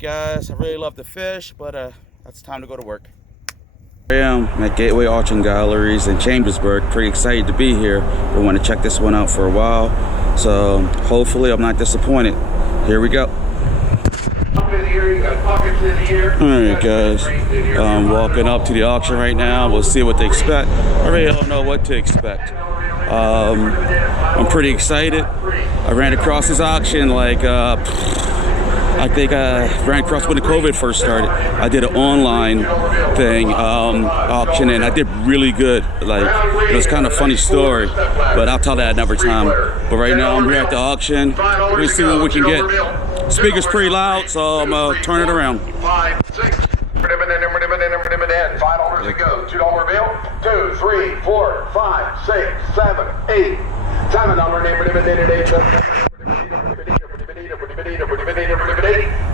Alright guys, I really love to fish, but it's time to go to work. I am at Gateway Auction Galleries in Chambersburg. Pretty excited to be here. I want to check this one out for a while, so hopefully I'm not disappointed. Here we go. Alright guys, I'm walking up to the auction right now. We'll see what they expect. I really don't know what to expect. I'm pretty excited. I ran across this auction like I think I ran across when the COVID first started. I did an online thing, auction, and I did really good. Like, it was kind of a funny story, but I'll tell that another time. But right now I'm here at the auction. We'll see what we can get. Speaker's pretty loud, so I'm gonna turn it around. 5, 6. $5 to go. $2 bill. 2, 3, 4, 5, 6, 7, 8. $7 name.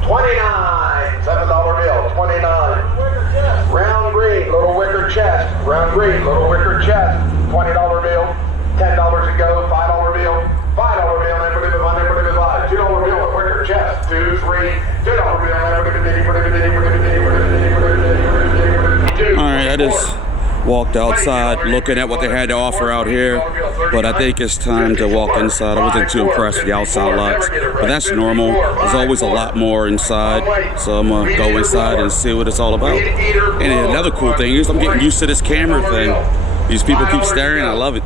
29. $7 bill. 29. Round green, little wicker chest. Round green, little wicker chest. $20 bill. $10 to go. $5 bill. $5 bill. $5. $2 bill. Wicker chest. 2, 3. $2 bill. Alright, I just walked outside looking at what they had to offer out here, but I think it's time to walk inside. I wasn't too impressed with the outside lots, but that's normal. There's always a lot more inside, so I'm gonna go inside and see what it's all about. And another cool thing is I'm getting used to this camera thing. These people keep staring, I love it.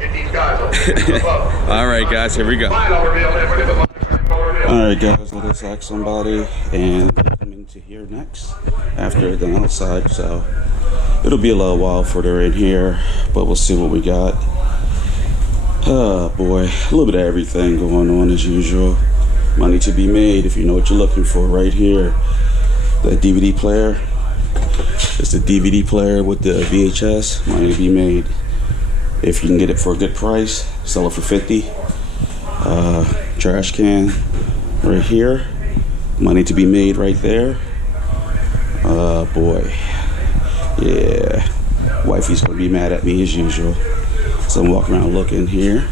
Alright guys, here we go. Alright guys, let's ask somebody, and they're coming to here next after the outside, so it'll be a little while before they're in here, but we'll see what we got. Oh boy, a little bit of everything going on as usual. Money to be made if you know what you're looking for right here. The DVD player. It's the DVD player with the VHS. Money to be made. If you can get it for a good price, sell it for 50. Trash can right here. Money to be made right there. Boy. Yeah, wifey's gonna be mad at me as usual. So I'm walking around looking here.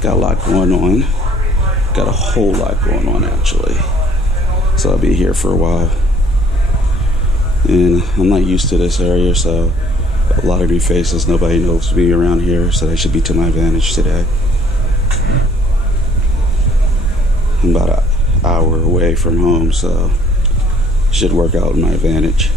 Got a lot going on. Got a whole lot going on actually. So I'll be here for a while. And I'm not used to this area, so a lot of new faces. Nobody knows me around here, so that should be to my advantage today. I'm about an hour away from home, so should work out in my advantage.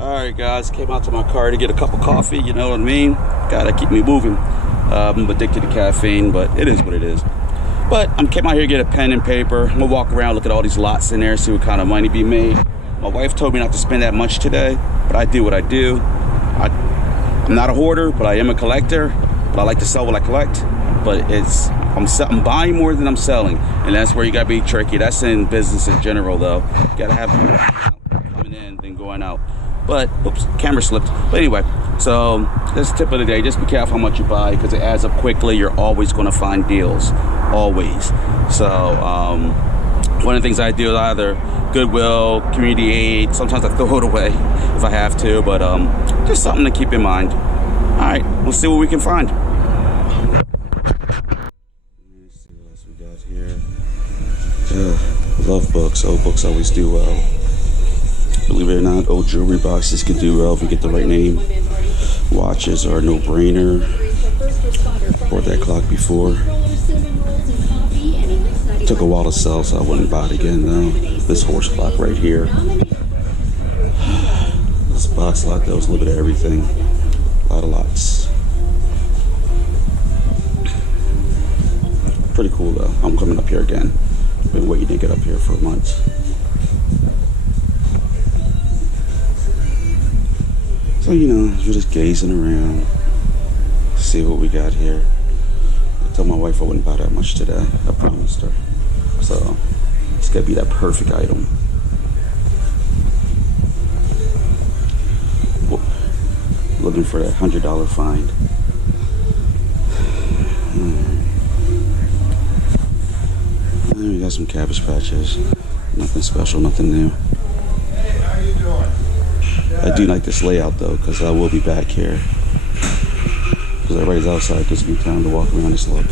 Alright guys, came out to my car to get a cup of coffee, you know what I mean? Gotta keep me moving. I'm addicted to caffeine, but it is what it is. But I came out here to get a pen and paper. I'm gonna walk around, look at all these lots in there, see what kind of money be made. My wife told me not to spend that much today, but I do what I do. I'm not a hoarder, but I am a collector. But I like to sell what I collect. But I'm buying more than I'm selling, and that's where you gotta be tricky. That's in business in general, though. You gotta have more coming in than going out. But oops, camera slipped. But anyway, so this is the tip of the day. Just be careful how much you buy because it adds up quickly. You're always going to find deals, always. So one of the things I do is either Goodwill, community aid. Sometimes I throw it away if I have to, but just something to keep in mind. All right, we'll see what we can find. Let's see what else we got here. Love books. Old books always do well. Believe it or not, old jewelry boxes can do well if you get the right name. Watches are a no-brainer. Bought that clock before. Took a while to sell, so I wouldn't buy it again though. This horse clock right here. This box lot though is a little bit of everything. A lot of lots. Pretty cool though. I'm coming up here again. Been waiting to get up here for months. So, you know, we're just gazing around, see what we got here. I told my wife I wouldn't buy that much today. I promised her. So, it's got to be that perfect item. Looking for that $100 find. We got some Cabbage Patches. Nothing special, nothing new. How you doing? I do like this layout though, because I will be back here. Because everybody's outside, gives me time to walk around this look.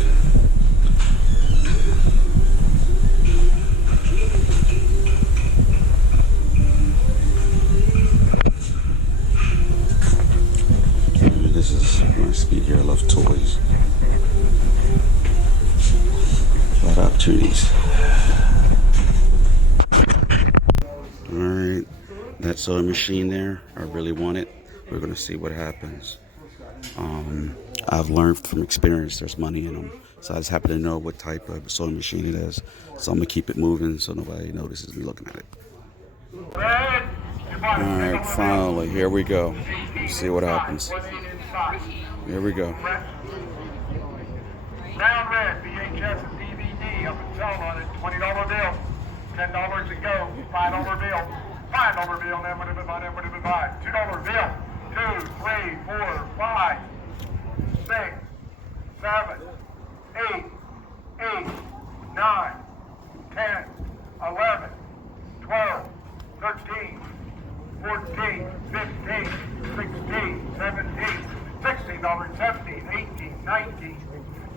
This is my speed here. I love toys. A lot of opportunities. Alright, that sewing machine there, I really want it. We're gonna see what happens. I've learned from experience there's money in them, so I just happen to know what type of sewing machine it is, so I'm gonna keep it moving so nobody notices me looking at it. Alright, finally, here we go. Let's see what happens. Here we go. Round red, VHS and DVD, up and down on it, $20 bill, $10 to go, $5 bill, $5 bill, never to buy, $2 bill, 2, 3, 4, 5, 6, 7, 8, 9, 10, 11, 12, 13, 14, 15, 16, 17, $16, 17, 18, 19,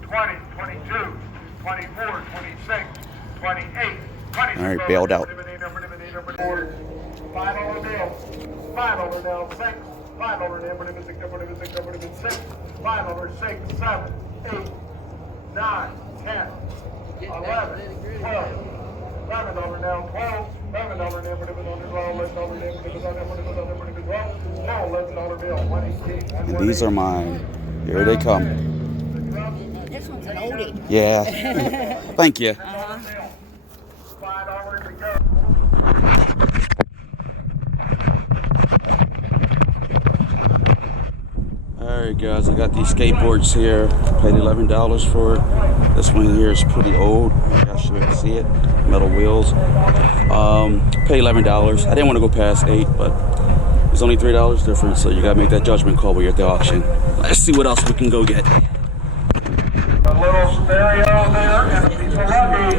20, 22, 24, 26, 28, 20. All right, bailed out. $5 bill, $5 now, 6, $5 now, 6, $5, 6, 7, 8, 9, 10, 11, 12, $11 now, 12, $11 now, $11 bill, 118. And these are mine. Here they come. This one's an oldie. Yeah. Thank you. $5 to go. Alright guys, I got these skateboards here. Paid $11 for it. This one here is pretty old. You guys should see it. Metal wheels. Paid $11. I didn't want to go past 8, but it's only $3 difference, so you gotta make that judgment call when you're at the auction. Let's see what else we can go get. A little stereo there and a piece of luggage.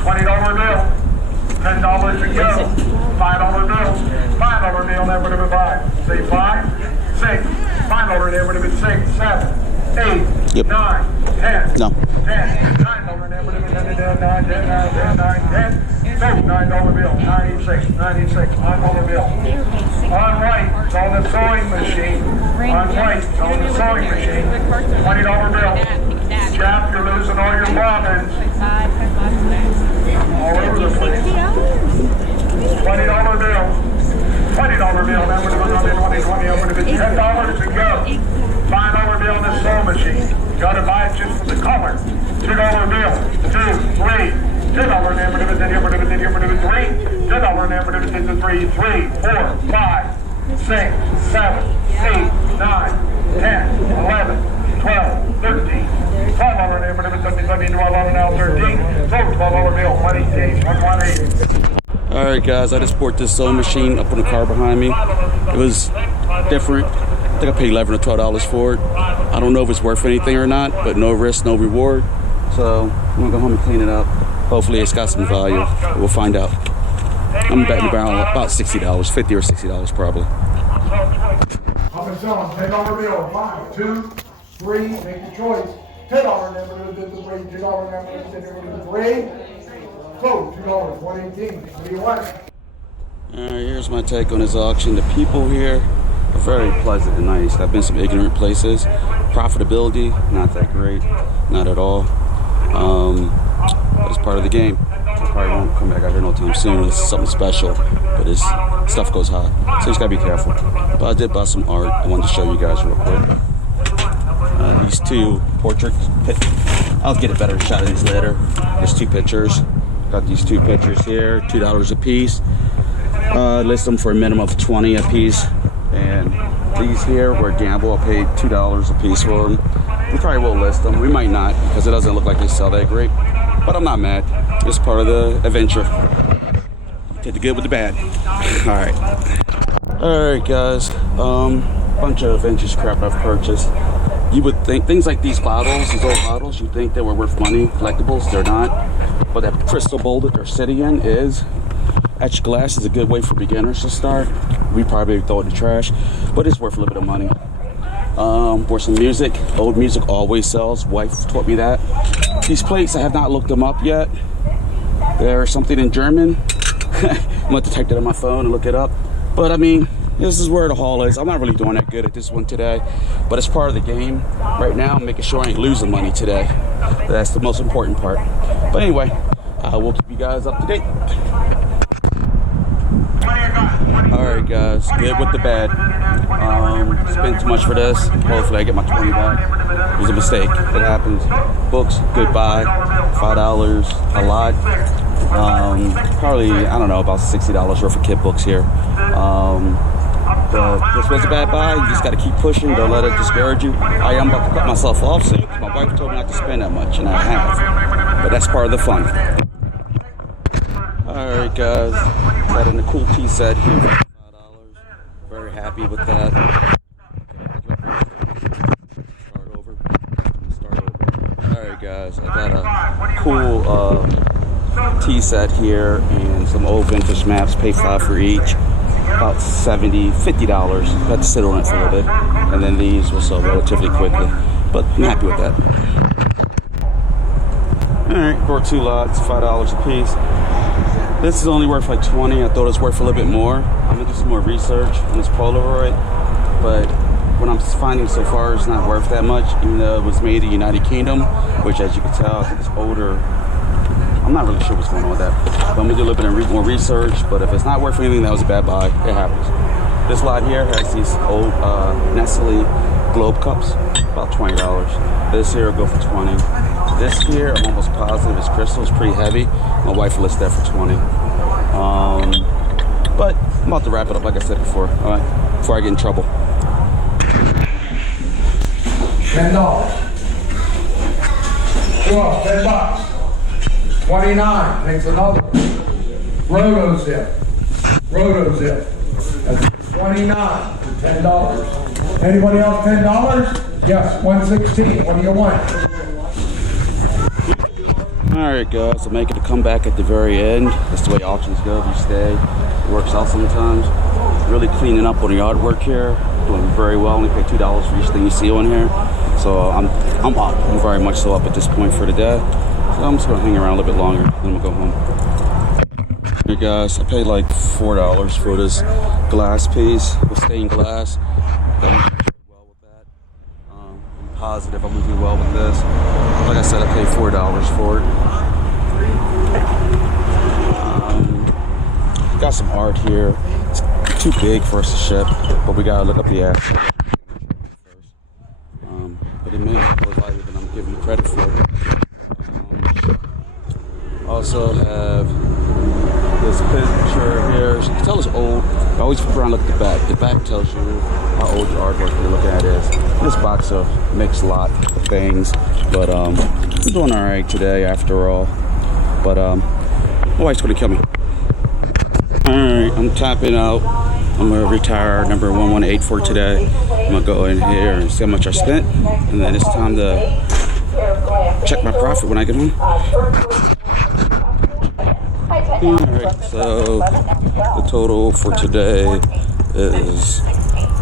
$20 bill. $10 to go. $5 bill. $5 bill, never to buy. Say 5, 6. $5 there would have been 6, 7, 8, Yep. 9, 10. No. 10. $9 there would have been 10, 9, 10, 9, 10, 9, 10. So $9 bill. 96, 96. $9 bill. On white, it's on the sewing machine. On white, it's on the sewing machine. $20 bill. Jeff, you're losing all your bobbins. All over the place. $20 bill. $20 bill, that would have been $10 to go. $5 bill in the sewing machine. You gotta buy it just for the color. $2 bill. 2, 3. $2 there would have been, $3. $2 there would have been 3, 4, 5, 6, 7, 8, 9, 10, 11, 12, 13. $12 there would have been 13, $12 now 13. So $12 bill, 118, 118. Alright guys, I just bought this sewing machine up on the car behind me. It was different. I think I paid $11 or $12 for it. I don't know if it's worth anything or not, but no risk, no reward. So I'm gonna go home and clean it up. Hopefully it's got some value. We'll find out. I'm betting about $60, $50 or $60 probably. Up and selling, $10 bill, 5, 2, 3, make your choice. $10 never did the 3, $2 never did the 3. So $2, 118. What do you want? Alright, here's my take on this auction. The people here are very pleasant and nice. I've been to some ignorant places. Profitability, not that great. Not at all. But it's part of the game. I probably won't come back out here no time soon. This is something special. But this stuff goes high. So you just gotta be careful. But I did buy some art. I wanted to show you guys real quick. These two portraits. I'll get a better shot of these later. There's two pictures. Got these two pictures here, $2 a piece. List them for a minimum of 20 a piece. And these here were a gamble. I paid $2 a piece for them. We probably will list them. We might not because it doesn't look like they sell that great. But I'm not mad. It's part of the adventure. Take the good with the bad. Alright guys. Bunch of vintage crap I've purchased. You would think things like these bottles, these old bottles, you think they were worth money, collectibles. They're not. But that crystal bowl that they're sitting in is. Etched glass is a good way for beginners to start. We probably throw it in the trash, but it's worth a little bit of money. For some music, old music always sells. Wife taught me that. These plates, I have not looked them up yet. There's something in German. I'm going to type that on my phone and look it up. But I mean, this is where the haul is. I'm not really doing that good at this one today, but it's part of the game. Right now, I'm making sure I ain't losing money today. That's the most important part. But anyway, we'll keep you guys up to date. Alright guys, good with the bad. Spent too much for this. Hopefully I get my 20 back. It was a mistake. It happens. Books, goodbye. $5, a lot. Probably, I don't know, about $60 worth of kid books here. But this was a bad buy. You just got to keep pushing. Don't let it discourage you. I am about to cut myself off soon. My wife told me not to spend that much, and I have. But that's part of the fun. Alright guys, got in a cool tea set here for $5. Very happy with that. Start over. Alright guys, I got a cool tea set here and some old vintage maps. Pay $5 for each. About $50. Had to sit on it for a little bit. And then these will sell relatively quickly. But I'm happy with that. Alright, brought 2 lots, $5 a piece. This is only worth like 20. I thought it was worth a little bit more. I'm gonna do some more research on this Polaroid, but what I'm finding so far is not worth that much, even though it was made in the United Kingdom, which, as you can tell, I think it's older. I'm not really sure what's going on with that, but I'm gonna do a little bit of more research. But if it's not worth anything, that was a bad buy. It happens. This lot here has these old Nestle Globe cups, about $20. This here will go for 20. This here, I'm almost positive it's crystal. It's pretty heavy. My wife lists that for 20. But I'm about to wrap it up, like I said before. All right, before I get in trouble. $10. Well, $10. 29. Takes another. Roto zip. That's 29 for $10. Anybody else $10? Yes, 116. What do you want? Alright guys, I'm making a comeback at the very end. That's the way auctions go. You stay. It works out sometimes. Really cleaning up on the yard work here. Doing very well. Only pay $2 for each thing you see on here. So I'm up. I'm very much so up at this point for the day. So I'm just going to hang around a little bit longer. Then we'll go home. Hey guys, I paid like $4 for this glass piece with stained glass. I'm going to do well with that. I'm positive I'm going to do well with this. Like I said, I paid $4 for it. Got some art here. It's too big for us to ship, but we gotta look up the app first. But it may be more valuable than I'm giving you credit for. Also have this picture here. You can tell it's old. I always flip around and look at the back. The back tells you how old your artwork you're looking at is. This box of mixed lot of things. But I'm doing alright today after all. But my wife's gonna kill me. Alright, I'm tapping out. I'm gonna retire number 118 for today. I'm gonna go in here and see how much I spent. And then it's time to check my profit when I get home. Alright, so the total for today is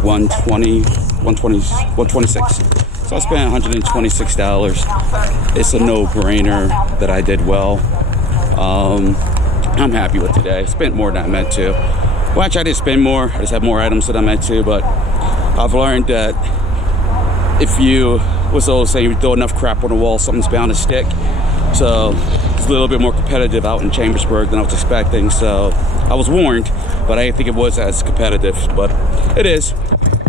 126. So I spent $126. It's a no-brainer that I did well. I'm happy with today. I spent more than I meant to. Well, actually, I didn't spend more. I just have more items than I meant to. But I've learned that if you, what's the old saying, you throw enough crap on the wall, something's bound to stick. So it's a little bit more competitive out in Chambersburg than I was expecting. So I was warned, but I didn't think it was as competitive. But it is.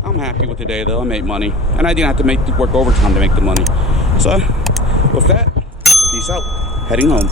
I'm happy with the day, though. I made money. And I didn't have to work overtime to make the money. So with that, peace out. Heading home.